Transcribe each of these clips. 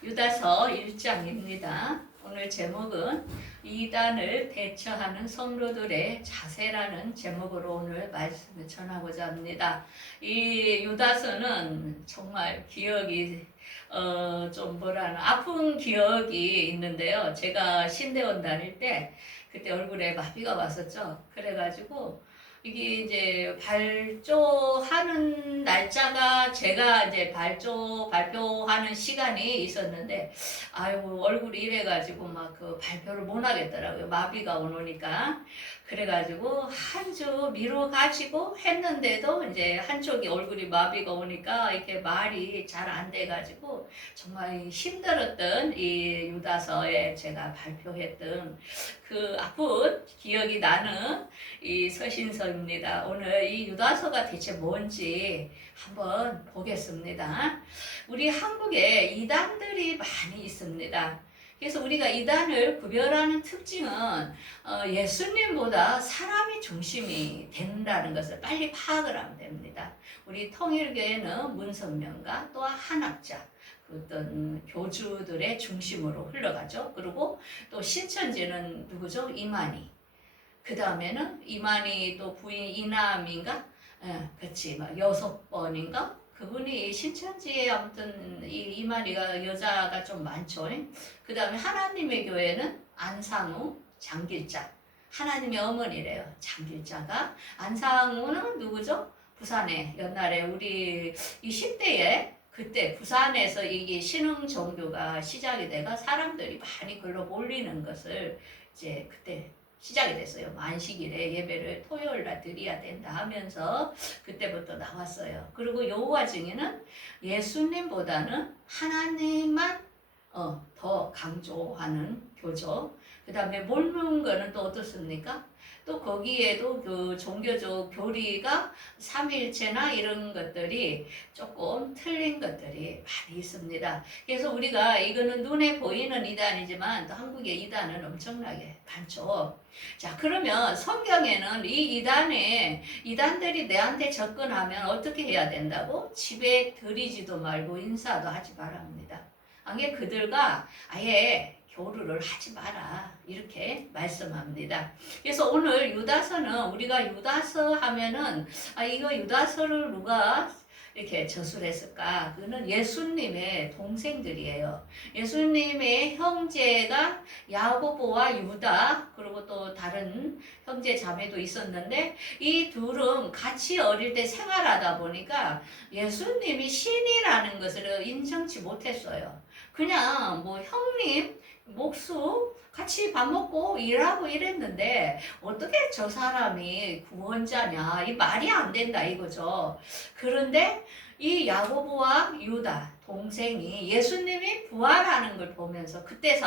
유다서 1장입니다. 오늘 제목은 이단을 대처하는 성도들의 자세라는 제목으로 오늘 말씀을 전하고자 합니다. 이 유다서는 정말 기억이 좀 아픈 기억이 있는데요. 제가 신대원 다닐 때 그때 얼굴에 마비가 왔었죠. 그래가지고 이게 이제 발조하는 날짜가 제가 이제 발표하는 시간이 있었는데, 아이고, 얼굴이 이래가지고 막 그 발표를 못 하겠더라고요. 마비가 오니까. 그래가지고 한 주 미뤄가지고 했는데도 이제 한쪽이 얼굴이 마비가 오니까 이렇게 말이 잘 안 돼가지고 정말 힘들었던 이 유다서에 제가 발표했던 그 아픈 기억이 나는 이 서신서입니다. 오늘 이 유다서가 대체 뭔지 한번 보겠습니다. 우리 한국에 이단들이 많이 있습니다. 그래서 우리가 이단을 구별하는 특징은 예수님보다 사람이 중심이 된다는 것을 빨리 파악을 하면 됩니다. 우리 통일교회는 문선명과 또 한학자, 어떤 교주들의 중심으로 흘러가죠. 그리고 또 신천지는 누구죠? 이만희. 그 다음에는 이만희 또 부인 이남인가? 그치, 막 6번인가? 그분이 신천지에 아무튼 이만희가 여자가 좀 많죠. 그 다음에 하나님의 교회는 안상우, 장길자. 하나님의 어머니래요. 장길자가. 안상우는 누구죠? 부산에 옛날에 우리 20대에 그때 부산에서 이게 신흥 종교가 시작이 돼가 사람들이 많이 글로 몰리는 것을 이제 그때 시작이 됐어요. 안식일에 예배를 토요일날 드려야 된다 하면서 그때부터 나왔어요. 그리고 요 와중에는 예수님보다는 하나님만 더 강조하는 교조. 그 다음에 몰는 거는 또 어떻습니까? 또 거기에도 그 종교적 교리가 삼위일체나 이런 것들이 조금 틀린 것들이 많이 있습니다. 그래서 우리가 이거는 눈에 보이는 이단이지만 또 한국의 이단은 엄청나게 많죠. 자, 그러면 성경에는 이 이단들이 내한테 접근하면 어떻게 해야 된다고? 집에 들이지도 말고 인사도 하지 말랍니다. 아예 그들과 아예 교류를 하지 마라 이렇게 말씀합니다. 그래서 오늘 유다서는 우리가 유다서 하면은 이거 유다서를 누가 이렇게 저술했을까? 그는 예수님의 동생들이에요. 예수님의 형제가 야고보와 유다 그리고 또 다른 형제 자매도 있었는데 이 둘은 같이 어릴 때 생활하다 보니까 예수님이 신이라는 것을 인정치 못했어요. 그냥 뭐 형님 목수 같이 밥 먹고 일하고 이랬는데 어떻게 저 사람이 구원자냐 이 말이 안 된다 이거죠. 그런데 이 야고보와 유다 동생이 예수님이 부활하는 걸 보면서 그때서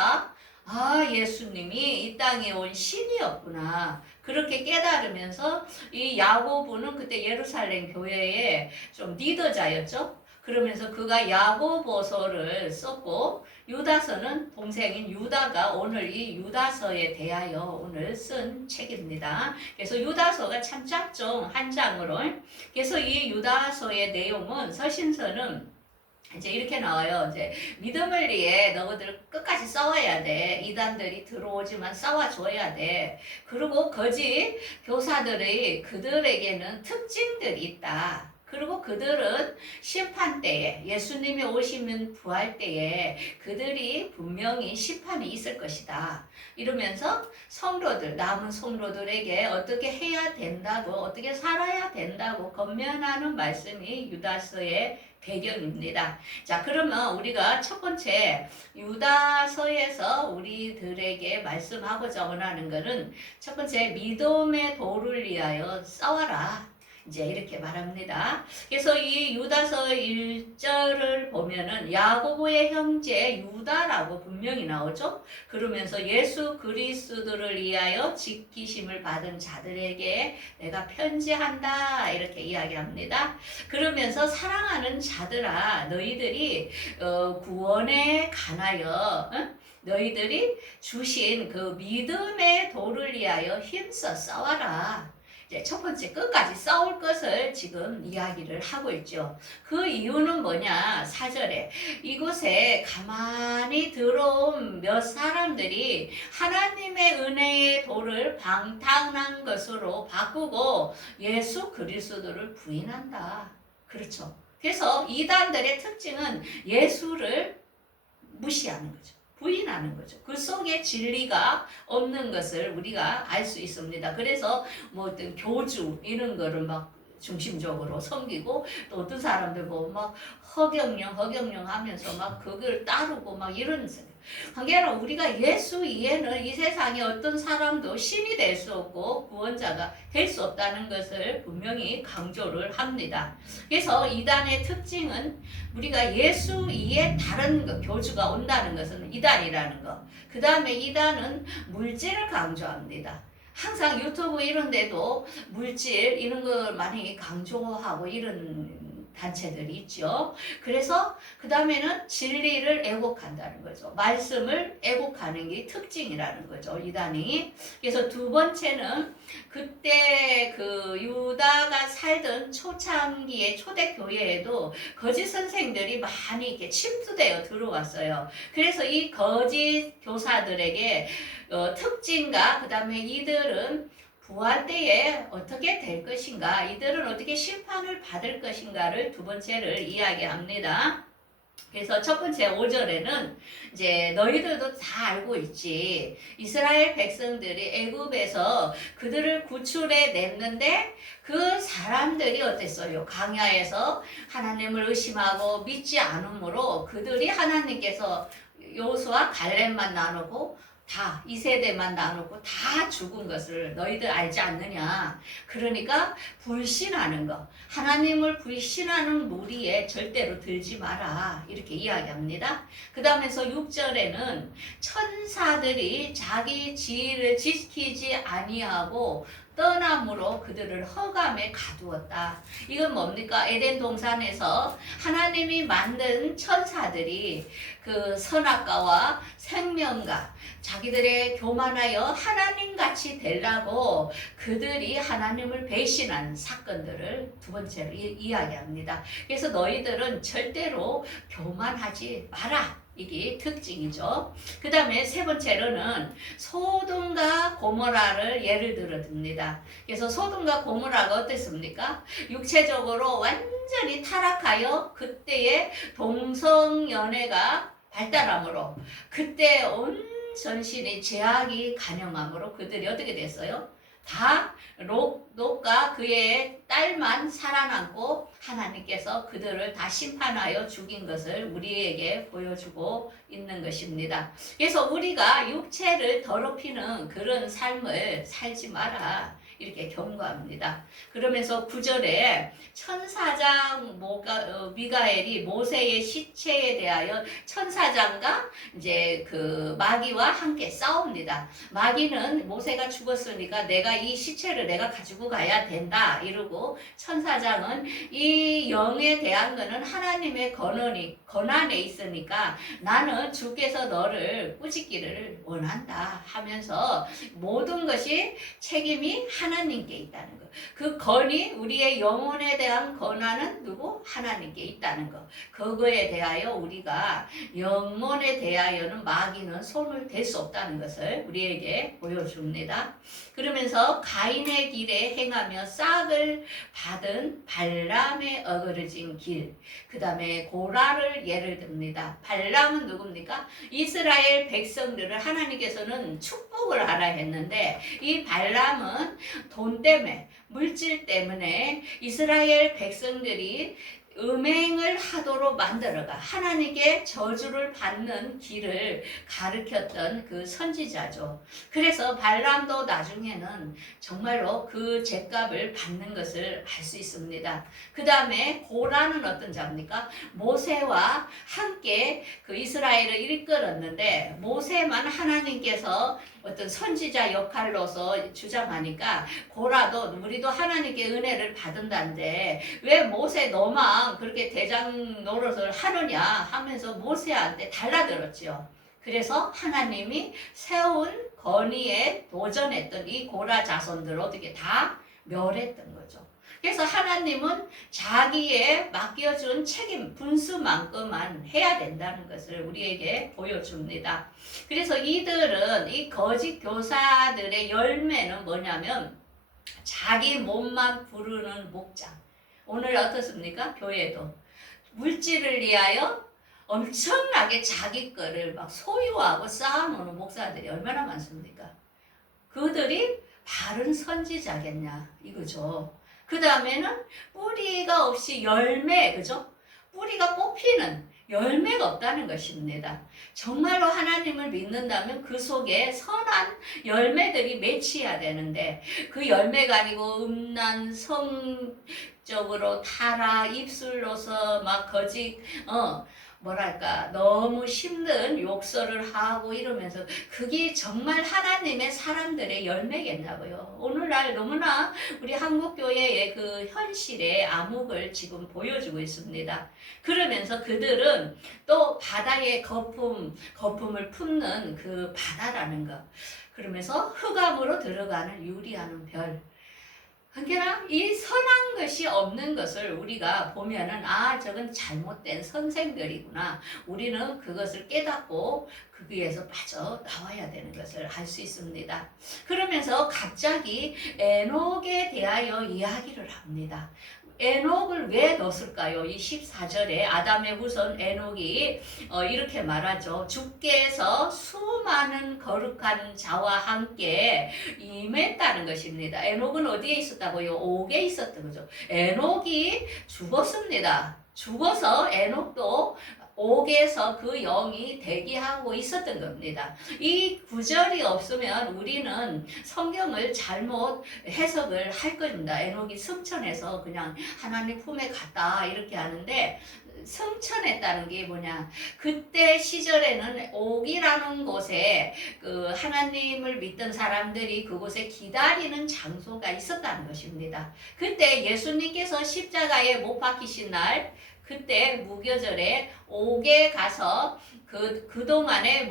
예수님이 이 땅에 온 신이었구나 그렇게 깨달으면서 이 야고보는 그때 예루살렘 교회의 좀 리더자였죠. 그러면서 그가 야고보서를 썼고 유다서는 동생인 유다가 오늘 이 유다서에 대하여 오늘 쓴 책입니다. 그래서 유다서가 참 짧죠. 한 장으로. 그래서 이 유다서의 내용은 서신서는 이제 이렇게 나와요. 이제 믿음을 위해 너희들 끝까지 싸워야 돼. 이단들이 들어오지만 싸워줘야 돼. 그리고 거짓 교사들의 그들에게는 특징들이 있다. 그리고 그들은 심판 때에 예수님이 오시면 부활 때에 그들이 분명히 심판이 있을 것이다. 이러면서 성도들 남은 성도들에게 어떻게 해야 된다고 어떻게 살아야 된다고 권면하는 말씀이 유다서의 배경입니다. 자, 그러면 우리가 첫 번째 유다서에서 우리들에게 말씀하고자 원하는 것은 첫 번째 믿음의 도를 위하여 싸워라. 이제 이렇게 말합니다. 그래서 이 유다서 1절을 보면은 야고보의 형제 유다라고 분명히 나오죠. 그러면서 예수 그리스도를 위하여 지키심을 받은 자들에게 내가 편지한다 이렇게 이야기합니다. 그러면서 사랑하는 자들아 너희들이 구원에 관하여 너희들이 주신 그 믿음의 도를 위하여 힘써 싸워라. 이제 첫 번째 끝까지 싸울 것을 지금 이야기를 하고 있죠. 그 이유는 뭐냐? 4절에 이곳에 가만히 들어온 몇 사람들이 하나님의 은혜의 도를 방탕한 것으로 바꾸고 예수 그리스도를 부인한다. 그렇죠. 그래서 이단들의 특징은 예수를 무시하는 거죠. 부인하는 거죠. 그 속에 진리가 없는 것을 우리가 알 수 있습니다. 그래서 뭐 어떤 교주 이런 거를 막 중심적으로 섬기고 또 어떤 사람들 보면 막 허경영 하면서 막 그걸 따르고 막 이런 관계는 우리가 예수 이해는 이 세상에 어떤 사람도 신이 될 수 없고 구원자가 될 수 없다는 것을 분명히 강조를 합니다. 그래서 이단의 특징은 우리가 예수 이해 다른 교주가 온다는 것은 이단이라는 것. 그 다음에 이단은 물질을 강조합니다. 항상 유튜브 이런 데도 물질 이런 걸 많이 강조하고 이런 단체들이 있죠. 그래서 그 다음에는 진리를 애곡한다는 거죠. 말씀을 애곡하는 게 특징이라는 거죠. 이단이. 그래서 두 번째는 그때 그 유다가 살던 초창기의 초대교회에도 거짓 선생들이 많이 이렇게 침투되어 들어왔어요. 그래서 이 거짓 교사들에게 특징과 그 다음에 이들은 부활 때에 어떻게 될 것인가, 이들은 어떻게 심판을 받을 것인가를 두 번째를 이야기합니다. 그래서 첫 번째 5절에는 이제 너희들도 다 알고 있지. 이스라엘 백성들이 애굽에서 그들을 구출해 냈는데 그 사람들이 어땠어요? 광야에서 하나님을 의심하고 믿지 않으므로 그들이 하나님께서 여호수아 갈렙만 나누고 다 2세대만 나누고 다 죽은 것을 너희들 알지 않느냐. 그러니까 불신하는 것, 하나님을 불신하는 무리에 절대로 들지 마라, 이렇게 이야기합니다. 그 다음에서 6절에는 천사들이 자기 지위를 지키지 아니하고 떠남으로 그들을 흑암에 가두었다. 이건 뭡니까? 에덴 동산에서 하나님이 만든 천사들이 그 선악과와 생명과 자기들의 교만하여 하나님같이 되려고 그들이 하나님을 배신한 사건들을 두 번째로 이야기합니다. 그래서 너희들은 절대로 교만하지 마라. 이게 특징이죠. 그 다음에 세 번째로는 소돔과 고모라를 예를 들어 듭니다. 그래서 소돔과 고모라가 어땠습니까? 육체적으로 완전히 타락하여 그때의 동성연애가 발달함으로 그때 온 전신의 제약이 간영함으로 그들이 어떻게 됐어요? 다 롯과 그의 딸만 살아남고 하나님께서 그들을 다 심판하여 죽인 것을 우리에게 보여주고 있는 것입니다. 그래서 우리가 육체를 더럽히는 그런 삶을 살지 마라, 이렇게 경고합니다. 그러면서 9절에 천사장 미가엘이 모세의 시체에 대하여 천사장과 이제 그 마귀와 함께 싸웁니다. 마귀는 모세가 죽었으니까 내가 이 시체를 내가 가지고 가야 된다 이러고, 천사장은 이 영에 대한 거는 하나님의 권한에 있으니까 나는 주께서 너를 꾸짖기를 원한다 하면서 모든 것이 책임이 하나님께 있다는 것. 그 권위, 우리의 영혼에 대한 권한은 누구? 하나님께 있다는 것. 그거에 대하여 우리가 영혼에 대하여는 마귀는 손을 댈 수 없다는 것을 우리에게 보여줍니다. 그러면서 가인의 길에 행하며 싹을 받은 발람에 어그러진 길, 그 다음에 고라를 예를 듭니다. 발람은 누굽니까? 이스라엘 백성들을 하나님께서는 축복을 하라 했는데 이 발람은 돈 때문에, 물질 때문에 이스라엘 백성들이 음행을 하도록 만들어가 하나님께 저주를 받는 길을 가르쳤던 그 선지자죠. 그래서 발람도 나중에는 정말로 그 죗값을 받는 것을 알 수 있습니다. 그 다음에 고라는 어떤 자입니까? 모세와 함께 그 이스라엘을 이끌었는데 모세만 하나님께서 어떤 선지자 역할로서 주장하니까 고라도 우리도 하나님께 은혜를 받은다는데 왜 모세 너만 그렇게 대장 노릇을 하느냐 하면서 모세한테 달라들었죠. 그래서 하나님이 세운 건의에 도전했던 이 고라 자손들 어떻게 다 멸했던 거죠. 그래서 하나님은 자기의 맡겨준 책임 분수만큼만 해야 된다는 것을 우리에게 보여줍니다. 그래서 이들은 이 거짓 교사들의 열매는 뭐냐면 자기 몸만 부르는 목장. 오늘 어떻습니까? 교회도 물질을 위하여 엄청나게 자기 거를 막 소유하고 쌓아놓는 목사들이 얼마나 많습니까? 그들이 바른 선지자겠냐 이거죠. 그 다음에는 뿌리가 없이 열매, 그죠? 뿌리가 뽑히는 열매가 없다는 것입니다. 정말로 하나님을 믿는다면 그 속에 선한 열매들이 맺혀야 되는데 그 열매가 아니고 음란, 성적으로 타락, 입술로서 막 거짓, 뭐랄까 너무 힘든 욕설을 하고 이러면서 그게 정말 하나님의 사람들의 열매겠냐고요. 오늘날 너무나 우리 한국교회의 그 현실의 암흑을 지금 보여주고 있습니다. 그러면서 그들은 또 바다의 거품을 품는 그 바다라는 것, 그러면서 흑암으로 들어가는 유리하는 별, 그러니까 이 선한 것이 없는 것을 우리가 보면은 저건 잘못된 선생들이구나. 우리는 그것을 깨닫고 거기에서 빠져나와야 되는 것을 알 수 있습니다. 그러면서 갑자기 에녹에 대하여 이야기를 합니다. 에녹을 왜 넣었을까요? 이 14절에 아담의 후손 에녹이 이렇게 말하죠. 주께서 수많은 거룩한 자와 함께 임했다는 것입니다. 에녹은 어디에 있었다고요? 옥에 있었던 거죠. 에녹이 죽었습니다. 죽어서 에녹도 옥에서 그 영이 대기하고 있었던 겁니다. 이 구절이 없으면 우리는 성경을 잘못 해석을 할 겁니다. 에녹이 승천해서 그냥 하나님 품에 갔다 이렇게 하는데, 승천했다는 게 뭐냐, 그때 시절에는 옥이라는 곳에 그 하나님을 믿던 사람들이 그곳에 기다리는 장소가 있었다는 것입니다. 그때 예수님께서 십자가에 못 박히신 날, 그때 무교절에 옥에 가서 그동안에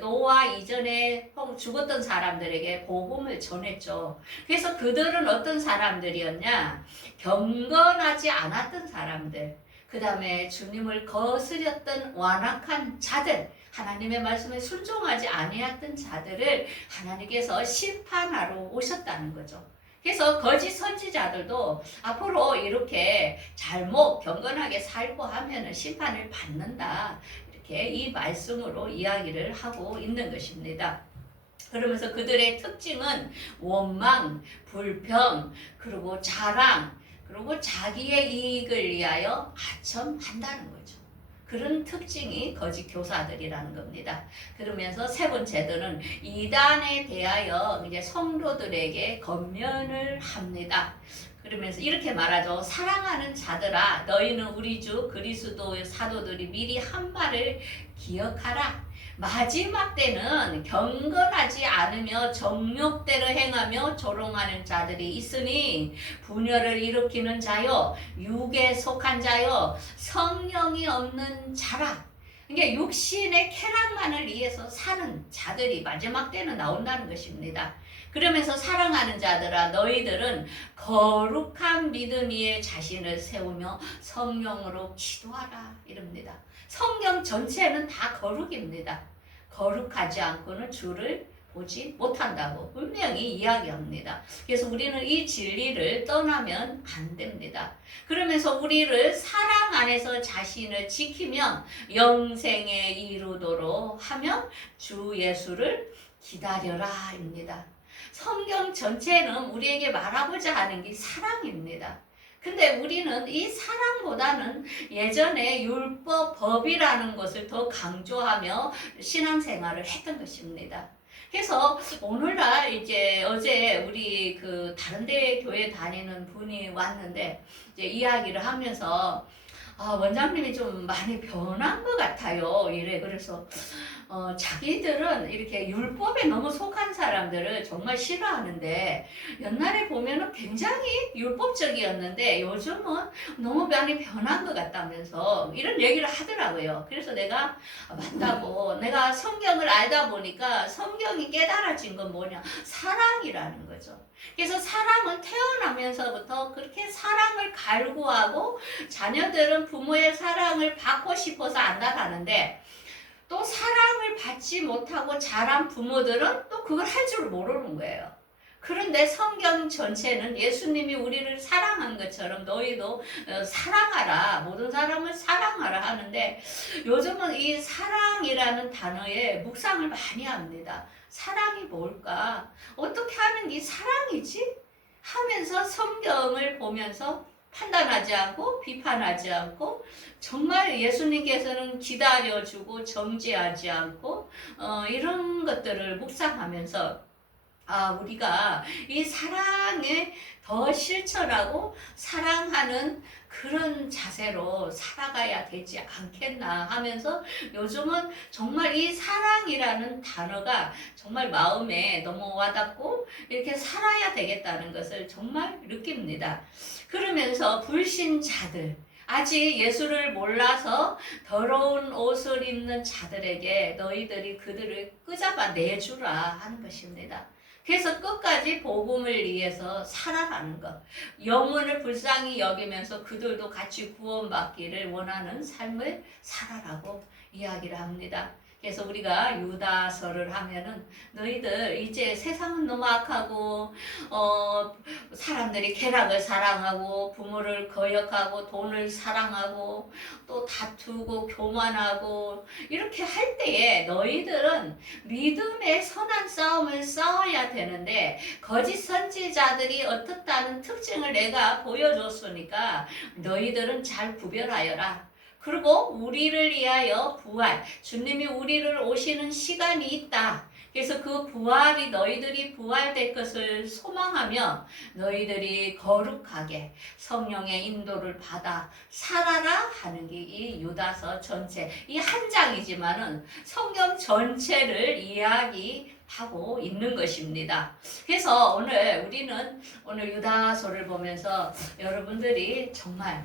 노아 이전에 죽었던 사람들에게 복음을 전했죠. 그래서 그들은 어떤 사람들이었냐? 경건하지 않았던 사람들, 그 다음에 주님을 거스렸던 완악한 자들, 하나님의 말씀에 순종하지 아니했던 자들을 하나님께서 심판하러 오셨다는 거죠. 그래서 거짓 선지자들도 앞으로 이렇게 잘못 경건하게 살고 하면 심판을 받는다, 이렇게 이 말씀으로 이야기를 하고 있는 것입니다. 그러면서 그들의 특징은 원망, 불평, 그리고 자랑, 그리고 자기의 이익을 위하여 하첨한다는 거죠. 그런 특징이 거짓 교사들이라는 겁니다. 그러면서 세 번째로는 이단에 대하여 이제 성도들에게 권면을 합니다. 그러면서 이렇게 말하죠. 사랑하는 자들아, 너희는 우리 주 그리스도의 사도들이 미리 한 말을 기억하라. 마지막 때는 경건하지 않으며 정욕대로 행하며 조롱하는 자들이 있으니 분열을 일으키는 자요, 육에 속한 자요, 성령이 없는 자라. 그러니까 육신의 쾌락만을 위해서 사는 자들이 마지막 때는 나온다는 것입니다. 그러면서 사랑하는 자들아, 너희들은 거룩한 믿음 위에 자신을 세우며 성령으로 기도하라 이럽니다. 성경 전체는 다 거룩입니다. 거룩하지 않고는 주를 보지 못한다고 분명히 이야기합니다. 그래서 우리는 이 진리를 떠나면 안 됩니다. 그러면서 우리를 사랑 안에서 자신을 지키면 영생에 이르도록 하며 주 예수를 기다려라 입니다. 성경 전체는 우리에게 말하고자 하는 게 사랑입니다. 근데 우리는 이 사랑보다는 예전에 율법, 법이라는 것을 더 강조하며 신앙생활을 했던 것입니다. 그래서 오늘날 이제 어제 우리 그 다른 데 교회 다니는 분이 왔는데 이제 이야기를 하면서 원장님이 좀 많이 변한 것 같아요. 이래. 그래서 자기들은 이렇게 율법에 너무 속한 사람들을 정말 싫어하는데 옛날에 보면은 굉장히 율법적이었는데 요즘은 너무 많이 변한 것 같다면서 이런 얘기를 하더라고요. 그래서 내가 맞다고, 내가 성경을 알다 보니까 성경이 깨달아진 건 뭐냐? 사랑이라는 거죠. 그래서 사람은 태어나면서부터 그렇게 사랑을 갈구하고 자녀들은 부모의 사랑을 받고 싶어서 안 나가는데 또 사랑을 받지 못하고 자란 부모들은 또 그걸 할 줄 모르는 거예요. 그런데 성경 전체는 예수님이 우리를 사랑한 것처럼 너희도 사랑하라, 모든 사람을 사랑하라 하는데 요즘은 이 사랑이라는 단어에 묵상을 많이 합니다. 사랑이 뭘까? 어떻게 하는 게 사랑이지? 하면서 성경을 보면서 판단하지 않고 비판하지 않고 정말 예수님께서는 기다려주고 정죄하지 않고 이런 것들을 묵상하면서 우리가 이 사랑에 더 실천하고 사랑하는 그런 자세로 살아가야 되지 않겠나 하면서 요즘은 정말 이 사랑이라는 단어가 정말 마음에 너무 와닿고 이렇게 살아야 되겠다는 것을 정말 느낍니다. 그러면서 불신자들, 아직 예수를 몰라서 더러운 옷을 입는 자들에게 너희들이 그들을 끄잡아 내주라 하는 것입니다. 그래서 끝까지 복음을 위해서 살아가는 것, 영혼을 불쌍히 여기면서 그들도 같이 구원받기를 원하는 삶을 살아라고 이야기를 합니다. 그래서 우리가 유다서를 하면은 너희들 이제 세상은 너무 악하고 사람들이 쾌락을 사랑하고 부모를 거역하고 돈을 사랑하고 또 다투고 교만하고 이렇게 할 때에 너희들은 믿음의 선한 싸움을 싸워야 되는데 거짓 선지자들이 어떻다는 특징을 내가 보여줬으니까 너희들은 잘 구별하여라. 그리고 우리를 위하여 부활, 주님이 우리를 오시는 시간이 있다. 그래서 그 부활이 너희들이 부활될 것을 소망하며 너희들이 거룩하게 성령의 인도를 받아 살아라 하는 게 이 유다서 전체, 이 한 장이지만은 성경 전체를 이야기하고 있는 것입니다. 그래서 우리는 오늘 유다서를 보면서 여러분들이 정말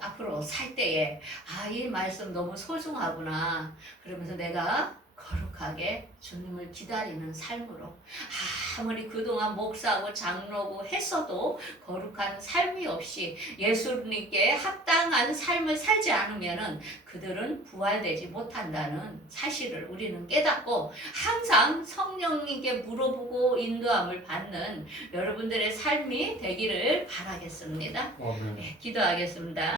앞으로 살 때에 이 말씀 너무 소중하구나. 그러면서 내가 거룩하게 주님을 기다리는 삶으로 아무리 그동안 목사고 장로고 했어도 거룩한 삶이 없이 예수님께 합당한 삶을 살지 않으면 그들은 부활되지 못한다는 사실을 우리는 깨닫고 항상 성령님께 물어보고 인도함을 받는 여러분들의 삶이 되기를 바라겠습니다. 네, 기도하겠습니다.